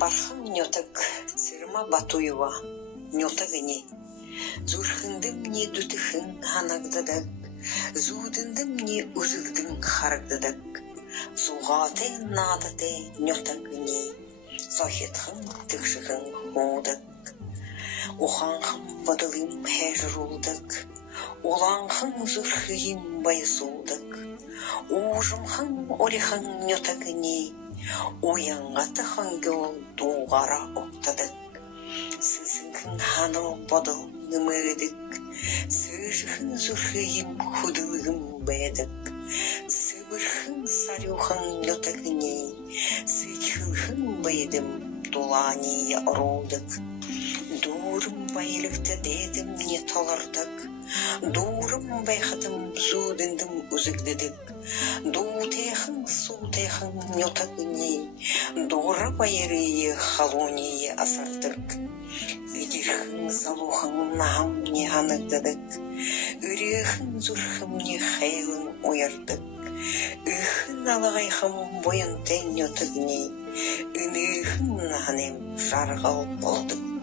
Бархам нётак, сырма Батуева, нётагыни. Зурхындым не дутыхын ханагдадак, зудындым не узыгдың харагдадак. Зуғаты надаты нётагыни, захетхын тыкшыхын худак. Уханхым бадылым хэжрулдак, уланхын зурхыйым байсулдак. Ужымхын олихын нётагыни, уяңғатыхын гөл туғара оқтадак. Сызынхын ханыл бадыл нымыдык, сыжыхын зурхыйым худылығым бәдік. Сыбырхын сарюхын нётагыни, сычхылхын байдым тулани орудык. Дурым байлыкты дедім не толардык, дурым байхатым зудындым үзігдідік. Дутехын сутехын нётагыни, дура байырые халоние асардык. Үдерхын залухын нағым не анагдадык, үрехын зурхым не хайлын ойардык. Үхін алағайхым бойынтен нётагыни, үнехін нағанем жарғал болдык.